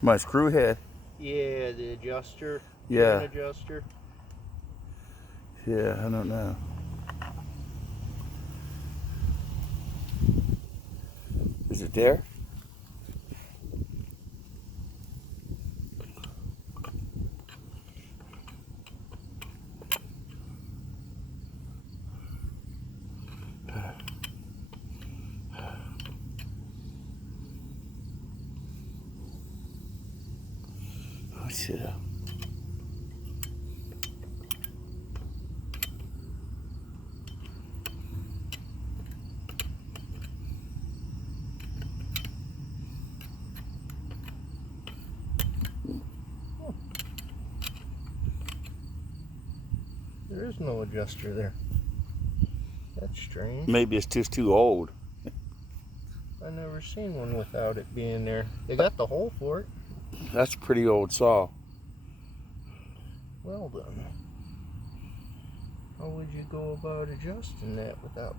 My screw head. Yeah, the adjuster. Yeah. Chain adjuster. Yeah, I don't know. Is it there? Oh shit. There is no adjuster there. That's strange. Maybe it's just too old. I never seen one without it being there. They got the hole for it. That's a pretty old saw. Well done. How would you go about adjusting that without?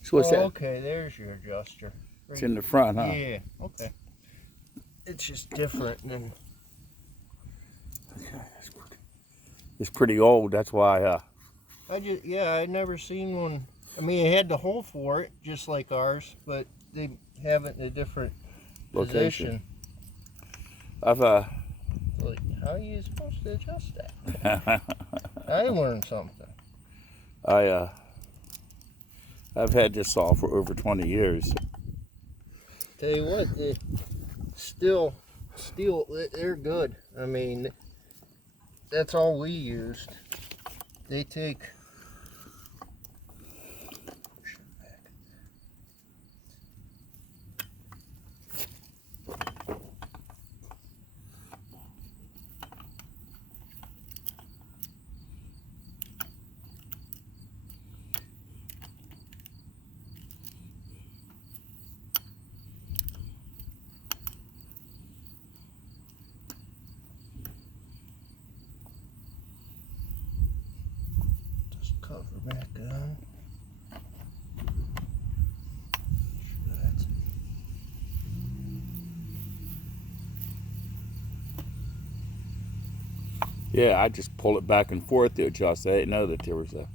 So what's that? Okay, there's your adjuster. It's in the front, huh? Yeah, okay. It's just different than. Okay, it's pretty old. That's why. I'd never seen one. I mean, it had the hole for it, just like ours, but they have it in a different Location. position. I've Like, how are you supposed to adjust that? I learned something. I've had this saw for over 20 years. Tell you what, the Stihl, they're good. I mean, that's all we used. They take. Just cover back on. Yeah, I just pull it back and forth to adjust. I didn't know that there was a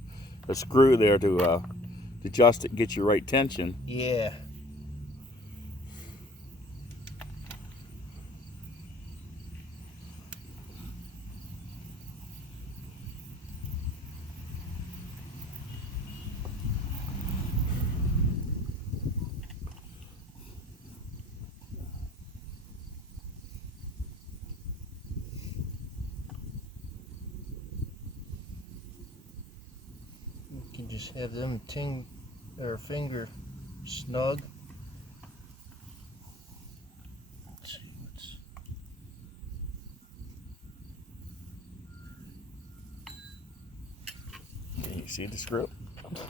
screw there to adjust it, get your right tension. Yeah. You can just have them finger snug. Let's see what's. Can you see the screw? No,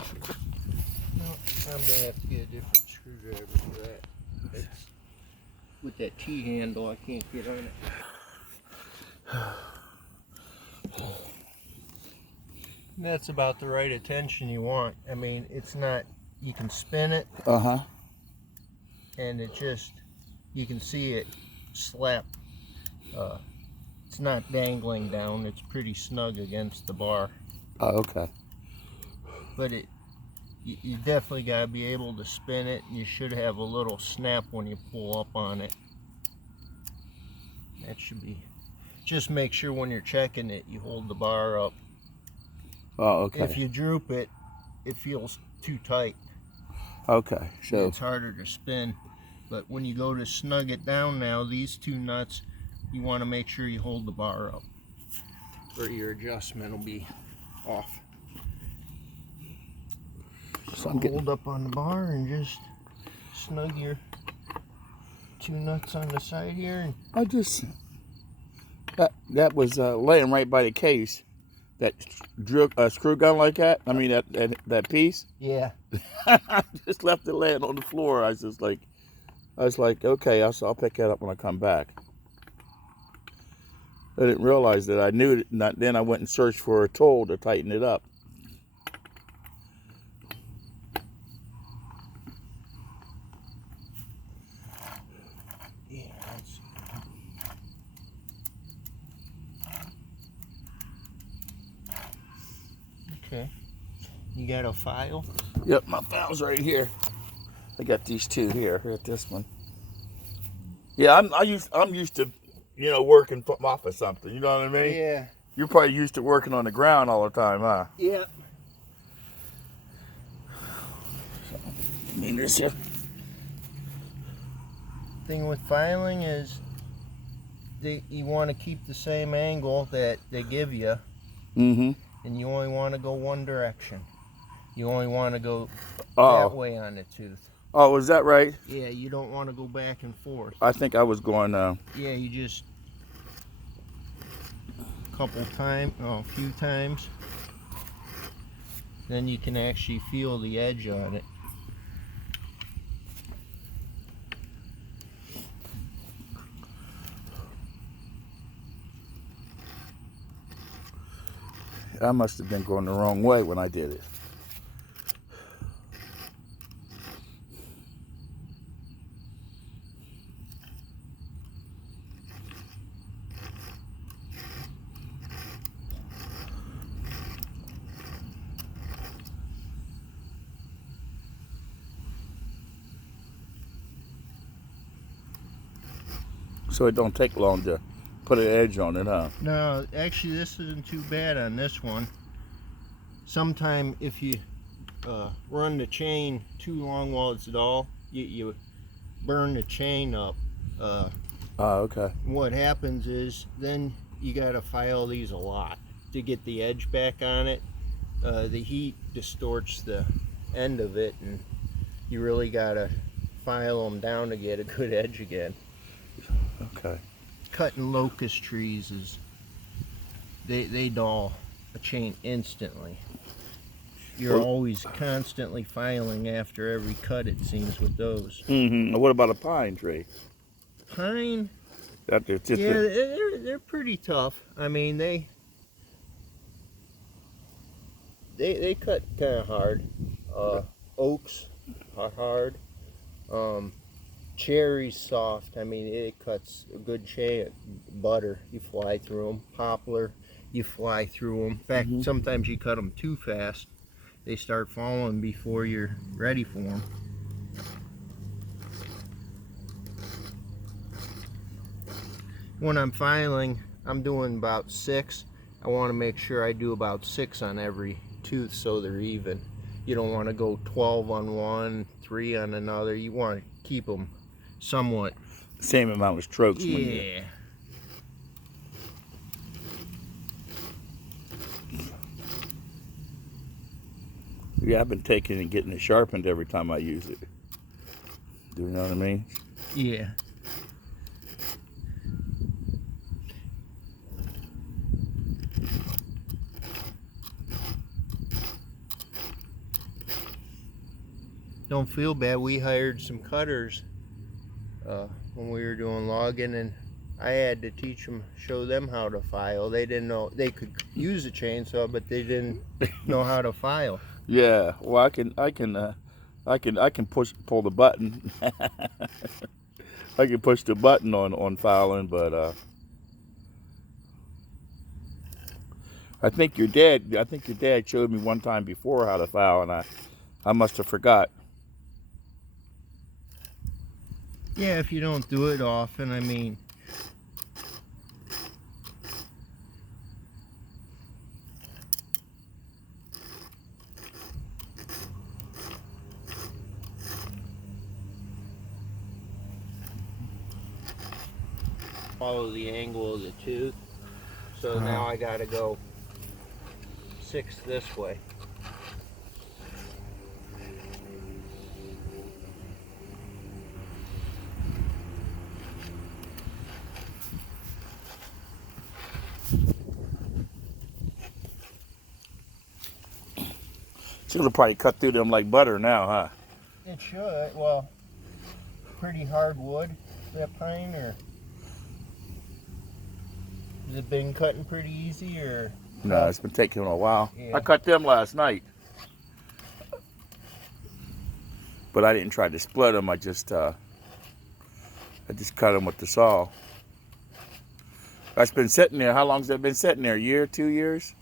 I'm gonna have to get a different screwdriver for that. It's, with that T-handle, I can't get on it. That's about the right attention you want. I mean, it's not. You can spin it. And it just, you can see it slap. It's not dangling down. It's pretty snug against the bar. Oh, okay. But you definitely got to be able to spin it. You should have a little snap when you pull up on it. That should be. Just make sure when you're checking it, you hold the bar up. Oh, okay. If you droop it, it feels too tight. Okay, so It's harder to spin. But when you go to snug it down now, these two nuts, you want to make sure you hold the bar up, or your adjustment will be off. So hold up on the bar and just snug your two nuts on the side here. And I just that was laying right by the case. That screw gun like that. I mean that piece. yeah. I just left it laying on the floor. I was like, okay, I'll pick that up when I come back. I didn't realize that I knew it. Not then I went and searched for a tool to tighten it up. Yeah. Okay. You got a file? Yep, my file's right here. I got these two here. Here at this one. Yeah, I'm used to, working off of something. You know what I mean? Yeah. You're probably used to working on the ground all the time, huh? Yeah. So, I mean, there's a thing with filing is you want to keep the same angle that they give you, and you only want to go one direction. You only want to go that way on the tooth. Oh, is that right? Yeah, you don't want to go back and forth. I think I was going. Yeah, you just a few times, then you can actually feel the edge on it. I must have been going the wrong way when I did it. So it don't take long to put an edge on it, huh? No, actually this isn't too bad on this one. Sometime if you run the chain too long while it's dull, you burn the chain up. Okay. What happens is then you gotta file these a lot to get the edge back on it. The heat distorts the end of it, and you really gotta file them down to get a good edge again. Okay. Cutting locust trees is they dull a chain instantly. You're always constantly filing after every cut, it seems, with those. What about a pine tree? Pine, Just they're pretty tough. I mean, they cut kind of hard. Oaks are hard. Cherry's soft. I mean, it cuts a good chain. Butter, you fly through them. Poplar, you fly through them. In fact, sometimes you cut them too fast. They start falling before you're ready for them. When I'm filing, I'm doing about 6. I want to make sure I do about 6 on every tooth so they're even. You don't want to go 12 on one, 3 on another. You want to keep them somewhat same amount of strokes. Yeah. Yeah, I've been taking and getting it sharpened every time I use it. Do you know what I mean? Yeah. Don't feel bad. We hired some cutters when we were doing logging, and I had to teach them, show them how to file. They didn't know they could use a chainsaw, but they didn't know how to file. Yeah. Well, I can pull the button. I can push the button on filing, but I think your dad showed me one time before how to file, and I must have forgot. Yeah, if you don't do it often, I mean, follow the angle of the tooth. So now I gotta go 6 this way. It'll probably cut through them like butter now, huh? It should. Well, pretty hard wood, that pine, or has it been cutting pretty easy, or? No, it's been taking a while. Yeah. I cut them last night, but I didn't try to split them. I just cut them with the saw. That's been sitting there. How long's that been sitting there? A year, 2 years?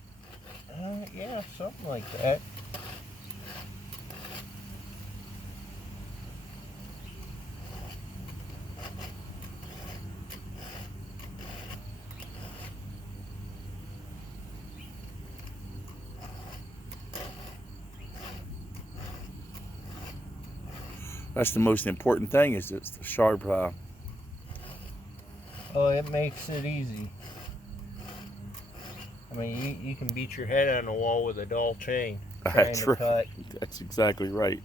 Yeah, something like that. That's the most important thing, is it's the sharp. Oh, it makes it easy. I mean, you can beat your head on the wall with a dull chain trying That's to right. cut. That's exactly right.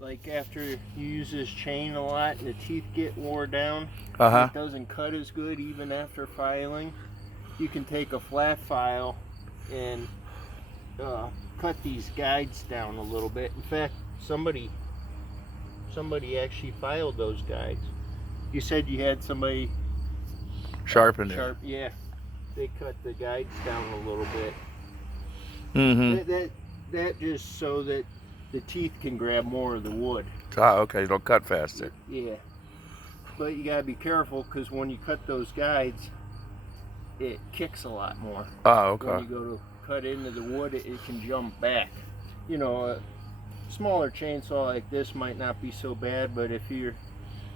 Like after you use this chain a lot and the teeth get wore down, Uh-huh. it doesn't cut as good even after filing. You can take a flat file and cut these guides down a little bit. In fact, somebody actually filed those guides. You said you had somebody Sharpen it. sharp. Yeah, they cut the guides down a little bit. Mm-hmm. That just so that the teeth can grab more of the wood. Ah, okay. It'll cut faster. Yeah, but you gotta be careful, because when you cut those guides, it kicks a lot more. Oh, When okay. you go to cut into the wood, it can jump back. You know, a smaller chainsaw like this might not be so bad, but if you're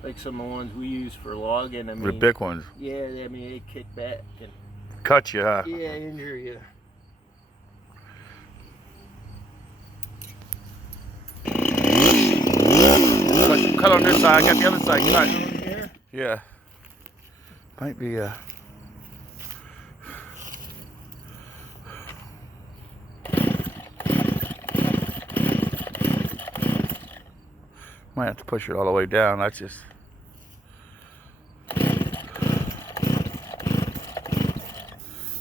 like some of the ones we use for logging, I The mean, big ones. yeah, I mean, they kick back and Cut you, huh? yeah, injure you. Cut on this side. I got the other side cut. Here? Yeah. Might be might have to push it all the way down. That's just.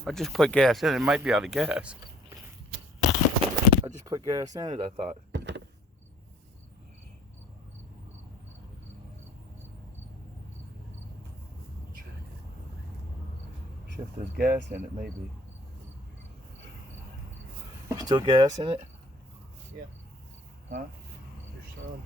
I just put gas in it. It might be out of gas. I just put gas in it, I thought. If there's gas in it, maybe. Still gas in it? Yeah. Huh? There's some.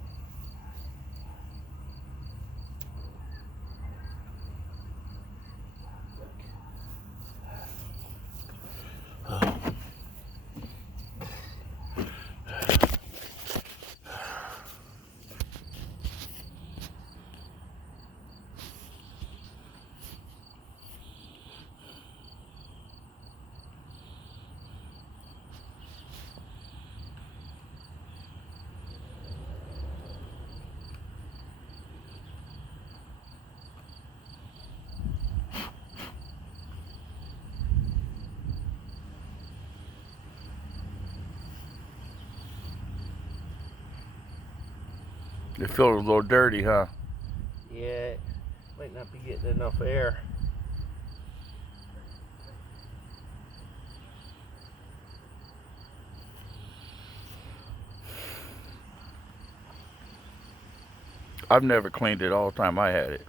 It feels a little dirty, huh? Yeah, it might not be getting enough air. I've never cleaned it all the time I had it.